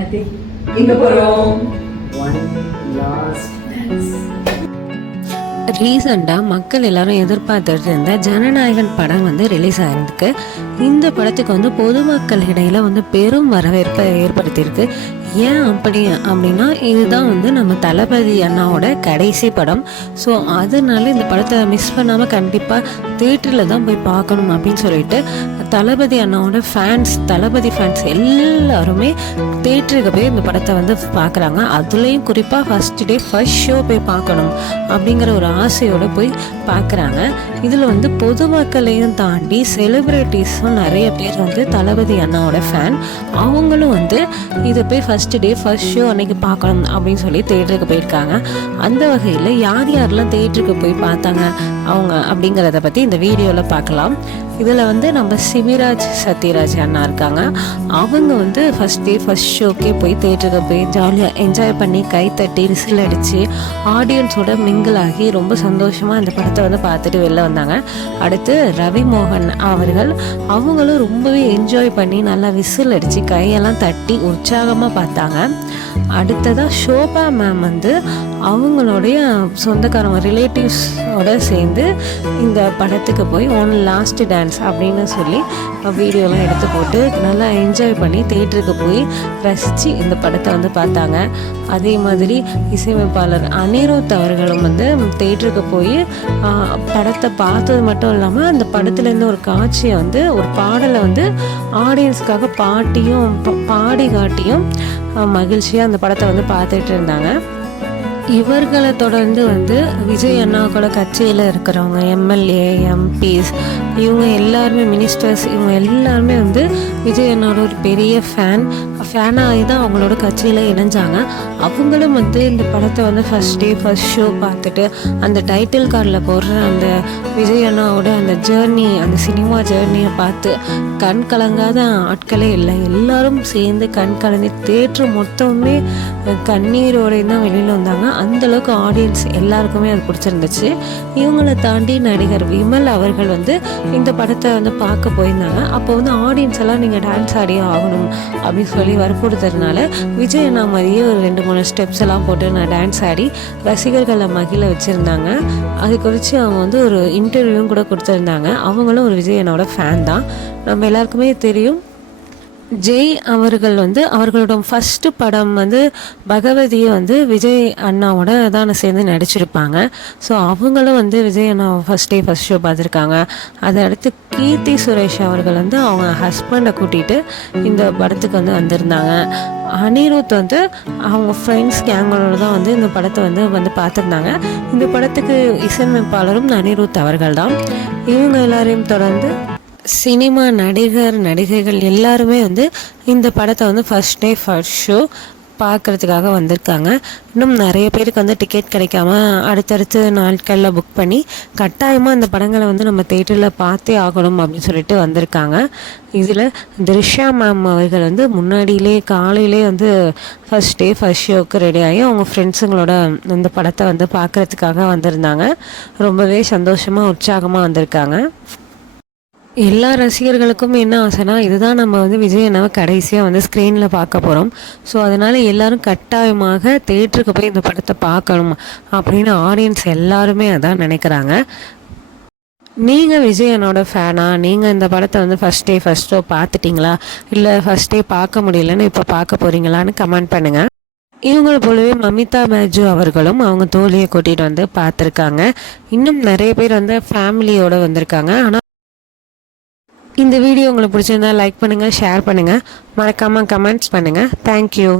எங்க போறோம்? One last dance. ரீசெண்டாக மக்கள் எல்லாரும் எதிர்பார்த்துட்டு இருந்த ஜனநாயகன் படம் வந்து ரிலீஸ் ஆகிருக்கு. இந்த படத்துக்கு வந்து பொதுமக்கள் இடையில் வந்து பெரும் வரவேற்பை ஏற்படுத்தியிருக்கு. ஏன் அப்படின்னா இதுதான் வந்து நம்ம தளபதி அண்ணாவோட கடைசி படம். ஸோ அதனால இந்த படத்தை மிஸ் பண்ணாமல் கண்டிப்பாக தேட்டரில் தான் போய் பார்க்கணும் அப்படின்னு சொல்லிட்டு தளபதி அண்ணாவோட தளபதி ஃபேன்ஸ் எல்லாருமே தேட்டருக்கு போய் இந்த படத்தை வந்து பார்க்குறாங்க. அதுலேயும் குறிப்பாக ஃபர்ஸ்ட் டே ஃபர்ஸ்ட் ஷோ போய் பார்க்கணும் அப்படிங்கிற ஒரு ஆசையோடு போய் பார்க்குறாங்க. இதில் வந்து பொதுமக்களையும் தாண்டி செலிப்ரிட்டிஸும் நிறைய பேர் வந்து தளபதி அண்ணாவோட ஃபேன். அவங்களும் வந்து இதை போய் ஃபர்ஸ்ட் டே ஃபர்ஸ்ட் ஷோ அன்னைக்கு பார்க்கணும் அப்படின்னு சொல்லி தேட்டருக்கு போயிருக்காங்க. அந்த வகையில் யாரெல்லாம் தேட்டருக்கு போய் பார்த்தாங்க அவங்க அப்படிங்கிறத பற்றி இந்த வீடியோவில் பார்க்கலாம். இதில் வந்து நம்ம சிமிராஜ் சத்யராஜ் அண்ணா இருக்காங்க. அவங்க வந்து ஃபர்ஸ்ட் டே ஃபர்ஸ்ட் ஷோக்கே போய் தேட்டருக்கு போய் ஜாலியாக என்ஜாய் பண்ணி கைத்தட்டி விசில் அடித்து ஆடியன்ஸோட மிங்கிள் ஆகி ரொம்ப சந்தோஷமாக இந்த படத்தை வந்து பார்த்துட்டு வெளில வந்தாங்க. அடுத்து ரவி மோகன் அவங்களும் ரொம்பவே என்ஜாய் பண்ணி நல்லா விசில் அடித்து கையெல்லாம் தட்டி உற்சாகமாக பார்த்தாங்க. அடுத்ததாக ஷோபா மேம் வந்து அவங்களுடைய சொந்தக்காரங்க ரிலேட்டிவ்ஸோடு சேர்ந்து இந்த படத்துக்கு போய் ஒன் லாஸ்ட் டான்ஸ் அப்படின்னு சொல்லி வீடியோலாம் எடுத்து போட்டு நல்லா என்ஜாய் பண்ணி தேட்டருக்கு போய் ரசித்து இந்த படத்தை வந்து பார்த்தாங்க. அதே மாதிரி இசையமைப்பாளர் அனிருத் அவர்களும் வந்து தேட்டருக்கு போய் படத்தை பார்த்தது மட்டும் இல்லாமல் அந்த படத்துலேருந்து ஒரு காட்சியை வந்து ஒரு பாடலை வந்து ஆடியன்ஸ்க்காக பாடி காட்டியும் மகிழ்ச்சியாக அந்த படத்தை வந்து பார்த்துட்டு இருந்தாங்க. இவர்களை தொடர்ந்து வந்து விஜய் அண்ணாவோட கட்சியில் இருக்கிறவங்க எம்எல்ஏ எம்பிஸ் இவங்க எல்லாருமே மினிஸ்டர்ஸ் இவங்க எல்லாருமே வந்து விஜய் அண்ணாவோட ஒரு பெரிய ஃபேனாகி தான் அவங்களோட கட்சியில் இணைஞ்சாங்க. அவங்களும் வந்து இந்த படத்தை வந்து ஃபர்ஸ்ட் டே ஃபர்ஸ்ட் ஷோ பார்த்துட்டு அந்த டைட்டில் கார்டில் போடுற அந்த விஜய் அண்ணாவோட அந்த ஜேர்னி அந்த சினிமா ஜேர்னியை பார்த்து கண் கலங்காத ஆட்களே இல்லை. எல்லாரும் சேர்ந்து கண் கலந்து தேட்டர் மொத்தமே கண்ணீரோடையும் தான் வெளியில் வந்தாங்க. அந்தளவுக்கு ஆடியன்ஸ் எல்லாருக்குமே அது பிடிச்சிருந்துச்சு. இவங்களை தாண்டி நடிகர் விமல் அவர்கள் வந்து இந்த படத்தை வந்து பார்க்க போயிருந்தாங்க. அப்போ வந்து ஆடியன்ஸ் எல்லாம் நீங்கள் டான்ஸ் ஆடியே ஆகணும் அப்படின்னு சொல்லி வற்புறுத்துறதுனால விஜய் அண்ணா மாதிரியே ஒரு 2-3 ஸ்டெப்ஸ் எல்லாம் போட்டு நான் டான்ஸ் ஆடி ரசிகர்களை மகிழ வச்சுருந்தாங்க. அது குறித்து அவங்க வந்து ஒரு இன்டர்வியூவும் கூட கொடுத்துருந்தாங்க. அவங்களும் ஒரு விஜய் அண்ணாவோட ஃபேன் தான். நம்ம எல்லாருக்குமே தெரியும் ஜெய் அவர்கள் வந்து அவர்களோட ஃபஸ்ட்டு படம் வந்து பகவதியை வந்து விஜய் அண்ணாவோட தான் சேர்ந்து நடிச்சிருப்பாங்க. ஸோ அவங்களும் வந்து விஜய் அண்ணா ஃபஸ்ட் டே ஃபஸ்ட் ஷோ பார்த்துருக்காங்க. அதை அடுத்து கீர்த்தி சுரேஷ் அவர்கள் வந்து அவங்க ஹஸ்பண்டை கூட்டிகிட்டு இந்த படத்துக்கு வந்து வந்திருந்தாங்க. அனிருத் வந்து அவங்க ஃப்ரெண்ட்ஸ் கேங்களோட தான் வந்து இந்த படத்தை வந்து பார்த்துருந்தாங்க. இந்த படத்துக்கு இசையமைப்பாளரும் அனிருத் அவர்கள் தான். இவங்க எல்லாரையும் தொடர்ந்து சினிமா நடிகைகள் எல்லாருமே வந்து இந்த படத்தை வந்து ஃபர்ஸ்ட் டே ஃபர்ஸ்ட் ஷோ பார்க்குறதுக்காக வந்திருக்காங்க. இன்னும் நிறைய பேருக்கு வந்து டிக்கெட் கிடைக்காம அடுத்தடுத்த நாட்களில் புக் பண்ணி கட்டாயமாக இந்த படங்களை வந்து நம்ம தேட்டரில் பார்த்தே ஆகணும் அப்படின்னு சொல்லிட்டு வந்திருக்காங்க. இதில் திரிஷா மேம் அவர்கள் வந்து முன்னாடியிலே காலையிலே வந்து ஃபர்ஸ்ட் டே ஃபர்ஸ்ட் ஷோவுக்கு ரெடியாகி அவங்க ஃப்ரெண்ட்ஸுங்களோட இந்த படத்தை வந்து பார்க்குறதுக்காக வந்திருந்தாங்க. ரொம்பவே சந்தோஷமாக உற்சாகமாக வந்திருக்காங்க. எல்லா ரசிகர்களுக்கும் என்ன ஆசைனா இதுதான் நம்ம வந்து விஜய் அண்ணாவை கடைசியாக வந்து ஸ்க்ரீனில் பார்க்க போகிறோம். ஸோ அதனால் எல்லோரும் கட்டாயமாக தேட்டருக்கு போய் இந்த படத்தை பார்க்கணும் அப்படின்னு ஆடியன்ஸ் எல்லாருமே அதான் நினைக்கிறாங்க. நீங்கள் விஜய் அண்ணாவோட ஃபேனா? நீங்கள் இந்த படத்தை வந்து ஃபர்ஸ்ட் டே ஃபர்ஸ்ட் ஷோ பார்த்துட்டிங்களா? இல்லை ஃபர்ஸ்ட் டே பார்க்க முடியலன்னு இப்போ பார்க்க போகிறீங்களான்னு கமெண்ட் பண்ணுங்கள். இவங்களை போலவே மமிதா மேஜு அவர்களும் அவங்க தோழியை கூட்டிகிட்டு வந்து பார்த்துருக்காங்க. இன்னும் நிறைய பேர் வந்து ஃபேமிலியோடு வந்திருக்காங்க. ஆனால் இந்த வீடியோ உங்களுக்கு பிடிச்சிருந்தா லைக் பண்ணுங்கள், ஷேர் பண்ணுங்கள், மறக்காமல் கமெண்ட்ஸ் பண்ணுங்கள். தேங்க்யூ.